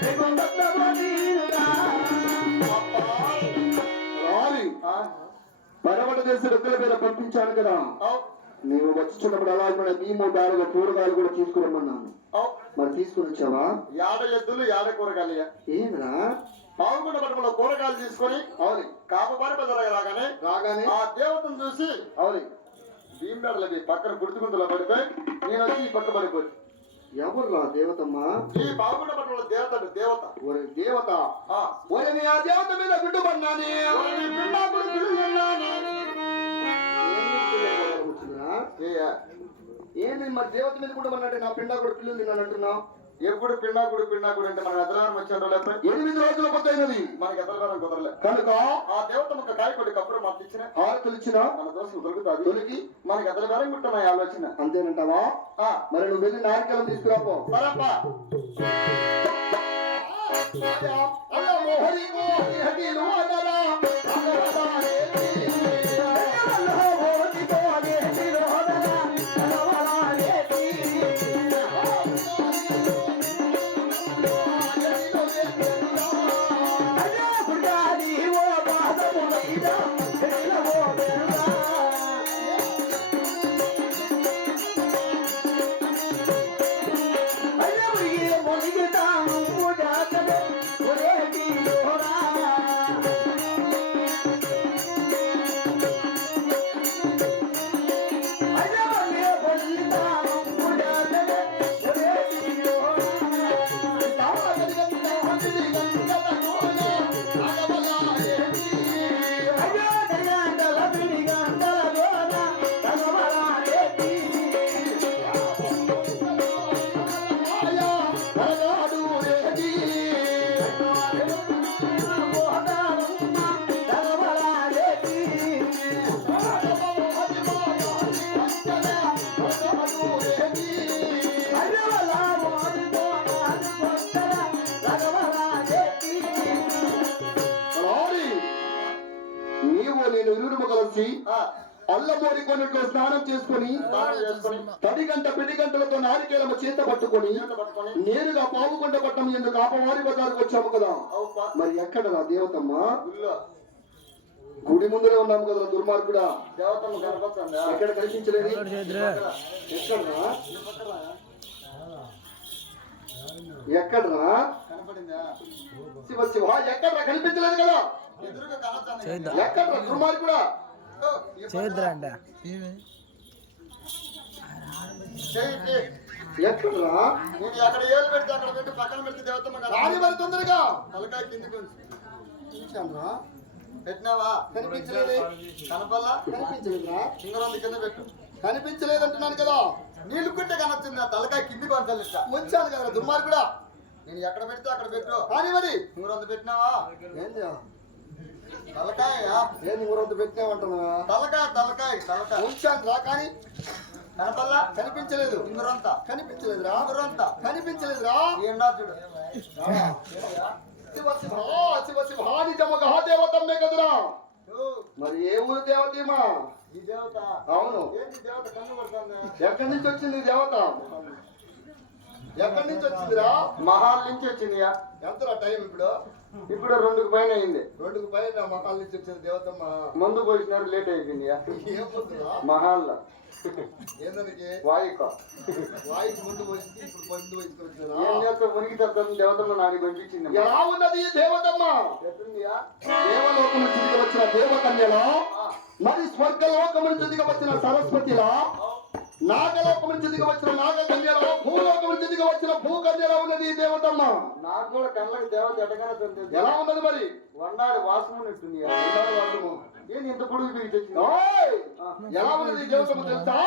Hey, చేసి రెక్కల మీద పంపించాను కదా, నీవు వచ్చినప్పుడు అలా మన భీము బ్యాగుల కూరగాయలు కూడా తీసుకురమ్మన్నాను. మరి తీసుకుని వచ్చావా? యాడ ఎద్దులు యాడ కూరగాయలు. ఏమిరా? పావుగుండ పట్టణంలో కూరగాయలు తీసుకొని అవును కాపబారి బజార్ రాగానే ఆ దేవతను చూసి అవును భీంబేడలవి పక్కన గుర్తుకుందులో పడిపోయి నేను వచ్చి ఈ పక్క పడిపోయి. ఎవర్రా దేవతమ్మా? ఈ పావుగుండ పట్టణంలో దేవత ఒరే దేవత, ఒరే నీ ఆ దేవత మీద బిడ్డుపడినాని ఏంది మరి దేవత మీద కూడా అన్నట్టు నా పిండా కూడా పిల్లలు తిన్నాను అంటున్నావు. ఎప్పుడు పిండాకుడు అంటే మన ఎదలవారం వచ్చారో లేకపోతే 8 రోజుల పొద్దైనది మనకి ఎదలవారం కుదరలే కనుక ఆ దేవత ఒక కాయకొడి కప్పుడు మాకు ఇచ్చిన ఆరతులు ఇచ్చిన మన దోషం దొరుకుతుంది తొలిగి మనకి ఎదలవారం కుట్టిన ఆలోచన అంతేనంటావా? మరి నువ్వు వెళ్ళి నారికేలం తీసుకురాపో. నేను ఇరువురు కలిసి అల్లమోడి కొన్నట్లో స్నానం చేసుకుని తడి గంటలతో నారికేలము చేత పట్టుకొని నేరుగా పావుకొండ పట్టణం ఎందుకు ఆపవారి బజారుకు వచ్చాము కదా. మరి ఎక్కడరా దేవతమ్మ? గుడి ముందులో ఉన్నాము కదా దుర్మార్గుడా. ఎక్కడ కనిపించలేదు? ఎక్కడరా శివ శివ ఎక్కడరా కనిపించలేదు కదా. ఎక్కడరా దుర్మార్గుడా? ఎక్కడరా? అక్కడ ఏళ్ళు పెడితే అక్కడ పెట్టి పక్కన పెడితే దేవతమ్మ రాని మరి తొందరగా తలకాయ కిందికి చూశానురా. పెట్టినావా? కనిపించలేదు. కనపల్లా? కనిపించలేదురా. సింగరంది కింద పెట్టు. కనిపించలేదు అంటున్నాను కదా. నీళ్ళు కుంటే కనొచ్చింది ఆ తలకాయ కిందికి వంచాలి. వచ్చాను కదా దుర్మార్గుడా. నేను ఎక్కడ పెడితే అక్కడ పెట్టు. కానీ మరి సింగరంది పెట్టినావా? ఏం చేయాలి? తలకాయ ఏంది ఊరంతా పెట్టినావంటున్నా? తలకాయ ఉంచాను రా. కానీ కనపల్లా? కనిపించలేదు. ఇంగురంతా కనిపించలేదురా. ఇంగురంతా కనిపించలేదురా. ఏండా చూడు. శివ శివ శివ శివ నిజముగా దేవతమ్మే కదరా. మరి ఏ ఊరు దేవతేమా? ఈ దేవత. అవును. ఏంటి దేవత కన్ను పడుతుంది? ఎక్కడి నుంచి వచ్చింది దేవత? ఎక్కడి నుంచి వచ్చిందిరా? మహాల్ నుంచి వచ్చిందియా. ఎంతరా టైం ఇప్పుడు? ఇప్పుడు 2కి పైన అయింది. 2కి పైన మహాల్ నుంచి వచ్చింది దేవతమ్మ. మందు పోసినారు లేట్ అయిపోయిందియా. ఏం పోతుందా? మహాల్ ఏందానికి? వాయిక వాయికి ముందు వచ్చింది. ఇప్పుడు ముందు వచ్చిన ఏం చేస్తా మునికి తప్పని దేవతమ్మ నాని పంపించింది. ఎలా ఉన్నది దేవతమ్మ? ఎట్లుందియా? దేవలోకం నుంచి దిగి వచ్చిన దేవకన్యలో, మరి స్వర్గలోకం నుంచి దిగి వచ్చిన సరస్వతిలా, నాగలోకం నుంచి దిగి వచ్చిన నాగకన్యలో, భూలోకం నుంచి దిగి వచ్చిన భూకన్యలో ఉన్నది దేవతమ్మ. నాకు కూడా కళ్ళకి దేవత ఎటగానే ఎలా ఉన్నది మరి? వండాడి వాసము నెట్టుంది. ఏంటి ఇంత పొడుగు పీకి తెచ్చింది? ఎలా ఉన్నది దేవతమ్మ తెలుసా?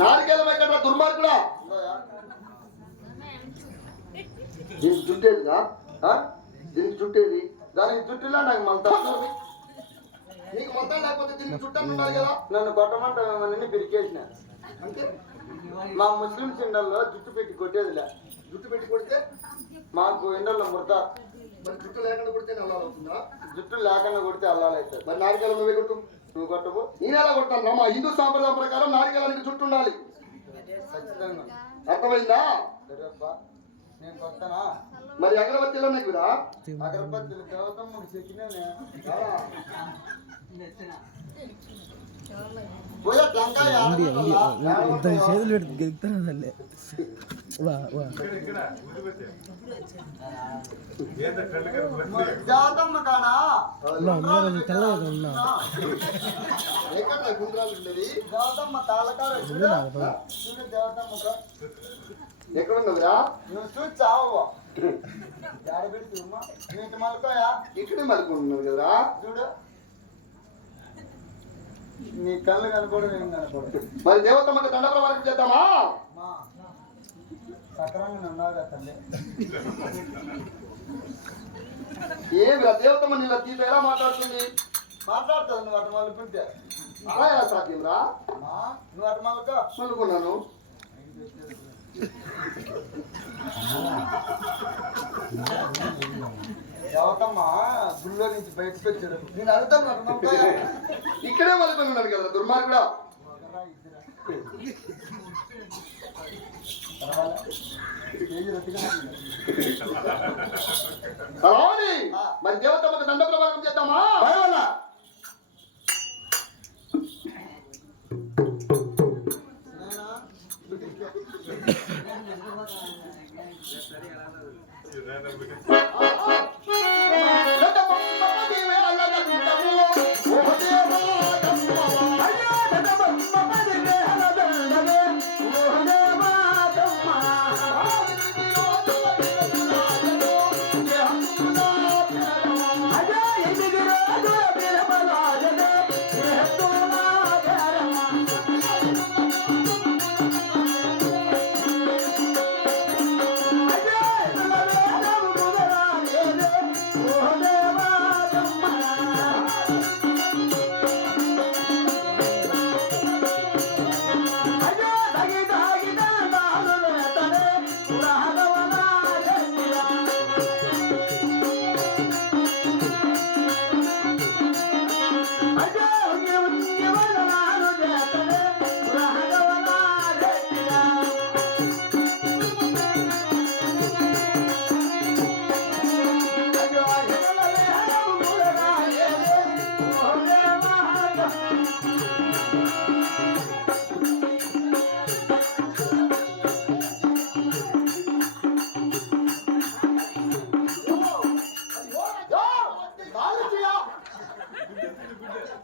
నారికేలం ఎక్కడ దుర్మార్గుడా? దీనికి చుట్టేదిగా? దీనికి చుట్టేది? దానికి చుట్టిలా నాకు మళ్ళీ నీకు మొత్తం లేకపోతే దీనికి చుట్టాను ఉండాలి కదా? నన్ను కొట్టమంటే మిమ్మల్ని పిరికేసిన. అంటే మా ముస్లిమ్స్ ఇండల్లో జుట్టు పెట్టి కొట్టేదిలే. జుట్టు పెట్టి కొడితే మాకు ఇండల్లో ముడత. మరి జుట్టు లేకుండా కొడితే నల్లాలు అవుతుందా? జుట్టు లేకుండా కొడితే అల్లాలవుతుంది. మరి నారికేలం నువ్వే కొట్టు. నువ్వు కొట్టవు. నేను ఎలా కొట్టాను? మా హిందూ సాంప్రదాయం ప్రకారం నారికేలానికి జుట్టు ఉండాలి. ఖచ్చితంగా. అర్థమైందా? సరేప్పా, నేను కొట్టనా? మరి అగరబత్తిలో నాకు రా. అగరబత్తులు దేవతమ్మ చెక్కినానే. పోయా టెంకాయ ఇద్దరు చేతులు పెట్టి గెలుపుతానండి. వా వా దేవతమ్మ కానా? అమ్మగారు తెల్లగా ఉన్నా ఎక్కడ గుండ్రాలు ఉండేది? దేవతమ్మ తాళకారు చూడు దేవతమ్మ. ఎక్కడ ఉన్నదిరా? నువ్వు చూసి చావు. పెట్టి నీటి మలుకోయా ఇక్కడే మలుకుంటున్నారు కదరా? చూడు. నీ కళ్ళు కనపడు, నేను కనపడు. మరి దేవతమ్మకి దండ ప్రమాణం చేద్దామా? మా సక్రంగా ఉన్నావుగా తల్లి. ఏమిరా దేవతమ్మ నీళ్ళ తీత ఎలా మాట్లాడుతుంది? మాట్లాడుతుంది నువ్వు అటు మలుకుంటే. అలా ఎలా సాధ్యం రా? నువ్వు అటు మలుకో. మలుకున్నాను. దేవతమ్మ గుళ్ళో నుంచి బయటకు వచ్చాడు. నేను అడుగుతాను అటు మలుకోయా. ఇక్కడే మలుకొని ఉన్నాడు కదరా దుర్మార్గుడా? అలాని మరి దేవతమ్మకి దండ ప్రమాణం చేద్దామా? భయవల్ల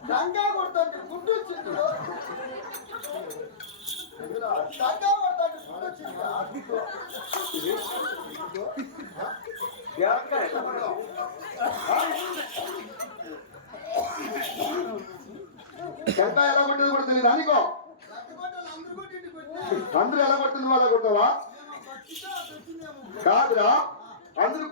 టంకా కొడుతుంటే గుడ్డు వచ్చింది. టంకా కొడుతుంటే గుడ్డు వచ్చింది. టెంకాయ ఎలా కొట్టేది కూడా తెలియదు అనుకో. అందరూ ఎలా కొడుతుంది అలా కొడతావా? కాదురా, అందరూ